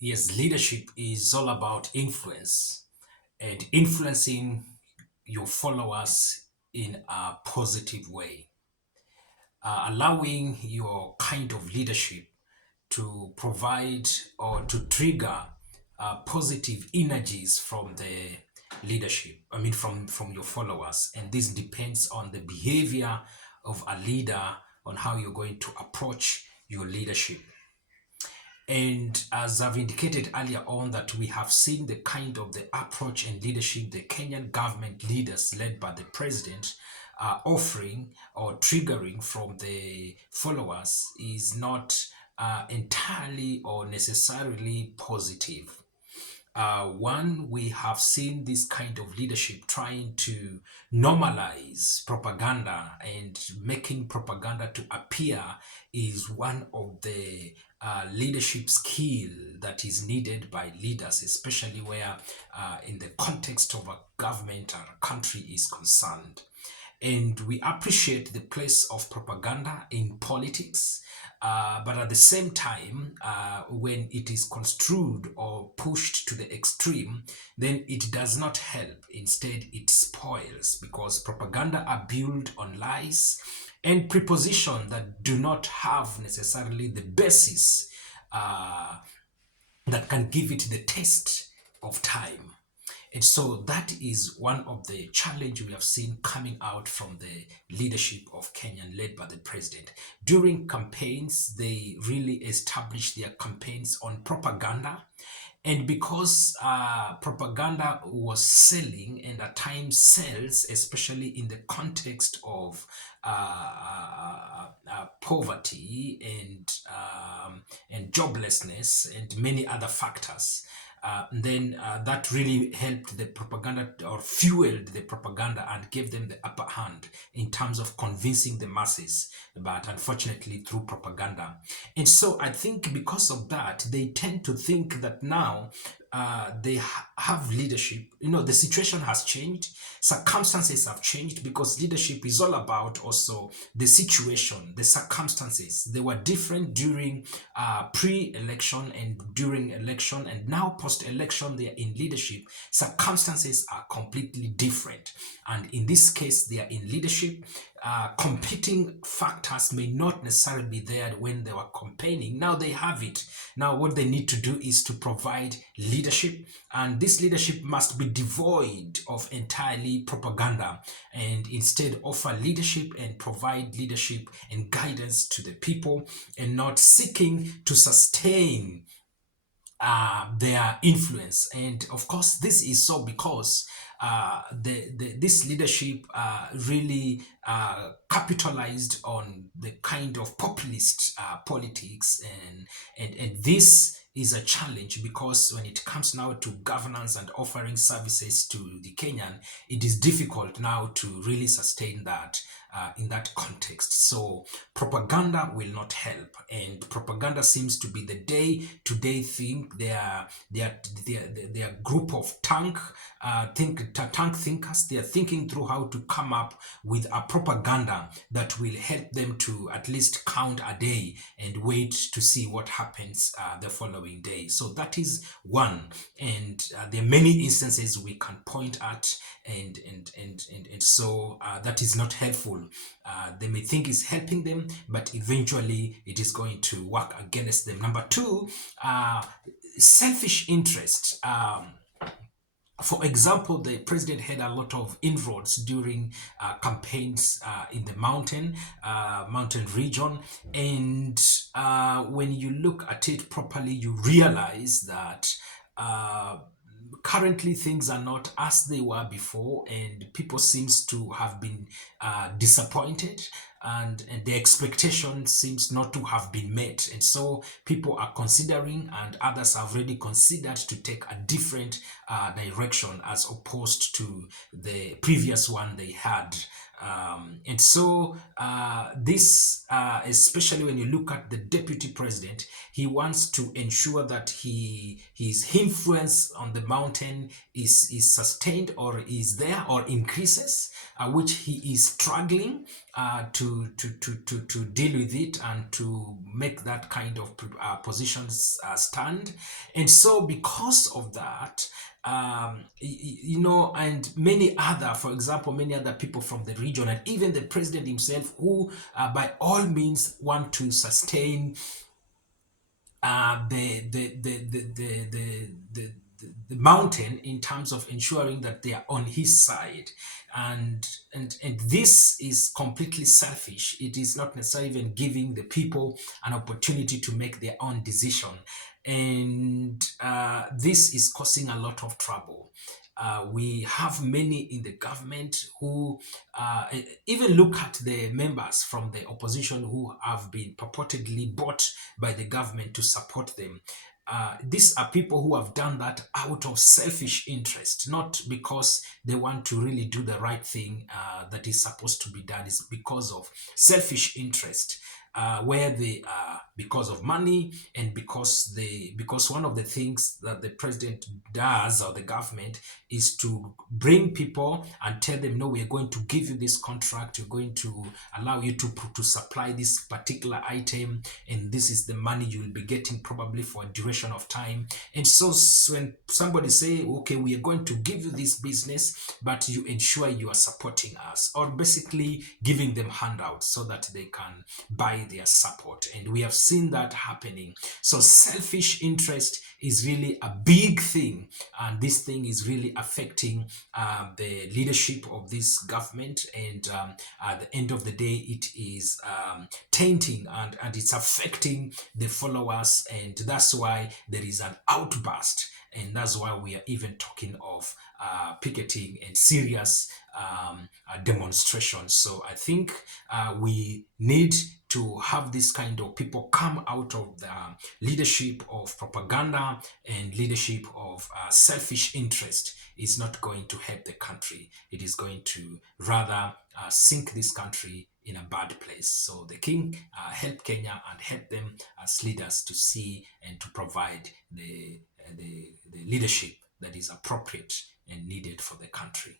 Yes, leadership is all about influence and influencing your followers in a positive way, allowing your kind of leadership to provide or to trigger positive energies from the leadership. I mean, from your followers, and this depends on the behavior of a leader on how you're going to approach your leadership. And as I've indicated earlier on, that we have seen the kind of the approach and leadership the Kenyan government leaders led by the president are offering or triggering from the followers is not entirely or necessarily positive. One, we have seen this kind of leadership trying to normalize propaganda, and making propaganda to appear is one of the leadership skill that is needed by leaders, especially where in the context of a government or a country is concerned. And we appreciate the place of propaganda in politics, but at the same time, when it is construed or pushed to the extreme, then it does not help. Instead, it spoils, because propaganda are built on lies and preposition that do not have necessarily the basis uh, that can give it the taste of time. And so that is one of the challenge we have seen coming out from the leadership of Kenya led by the president. During campaigns, they really established their campaigns on propaganda. And because propaganda was selling, and at times sells, especially in the context of poverty and joblessness and many other factors, then that really helped the propaganda, or fueled the propaganda, and gave them the upper hand in terms of convincing the masses, but unfortunately through propaganda. And so I think because of that, they tend to think that now have leadership. The situation has changed, circumstances have changed, because leadership is all about also the situation, the circumstances. They were different during pre-election and during election, and now post-election they are in leadership. Circumstances are completely different, and in this case they are in leadership. Competing factors may not necessarily be there when they were campaigning. Now they have it. Now what they need to do is to provide leadership, and this leadership must be devoid of entirely propaganda, and instead offer leadership and provide leadership and guidance to the people, and not seeking to sustain their influence. And of course, this is so because this leadership really capitalized on the kind of populist politics, and this is a challenge, because when it comes now to governance and offering services to the Kenyan, it is difficult now to really sustain that in that context. So propaganda will not help, and propaganda seems to be the day-to-day thing. They are group of tank thinkers. They are thinking through how to come up with a propaganda that will help them to at least count a day and wait to see what happens the following day. So that is one, and there are many instances we can point at, and so that is not helpful. They may think it's helping them, but eventually it is going to work against them. Number two, selfish interest. For example, the president had a lot of inroads during campaigns in the mountain region, and when you look at it properly, you realize that currently things are not as they were before, and people seems to have been disappointed, and the expectation seems not to have been met, and so people are considering, and others have already considered, to take a different direction as opposed to the previous one they had. And so this, especially when you look at the deputy president, he wants to ensure that his influence on the mountain is sustained or is there or increases, which he is struggling to deal with it and to make that kind of positions stand. And so because of that, and many other, for example, many other people from the region, and even the president himself, who by all means want to sustain the mountain in terms of ensuring that they are on his side. And this is completely selfish. It is not necessarily even giving the people an opportunity to make their own decision. And this is causing a lot of trouble. We have many in the government who even look at the members from the opposition who have been purportedly bought by the government to support them. These are people who have done that out of selfish interest, not because they want to really do the right thing that is supposed to be done. It's because of selfish interest, where they are because of money, and because one of the things that the president does, or the government, is to bring people and tell them, no, we are going to give you this contract, we're going to allow you to supply this particular item, and this is the money you will be getting probably for a duration of time. And so when somebody say, okay, we are going to give you this business, but you ensure you are supporting us, or basically giving them handouts so that they can buy their support. And we have seen that happening. So selfish interest is really a big thing, and this thing is really affecting the leadership of this government. And at the end of the day, it is tainting and it's affecting the followers, and that's why there is an outburst, and that's why we are even talking of picketing and serious demonstrations. So I think we need to have this kind of people come out of the leadership of propaganda and leadership of selfish interest. Is not going to help the country. It is going to rather sink this country in a bad place. So the king help Kenya and help them as leaders to see and to provide the leadership that is appropriate and needed for the country.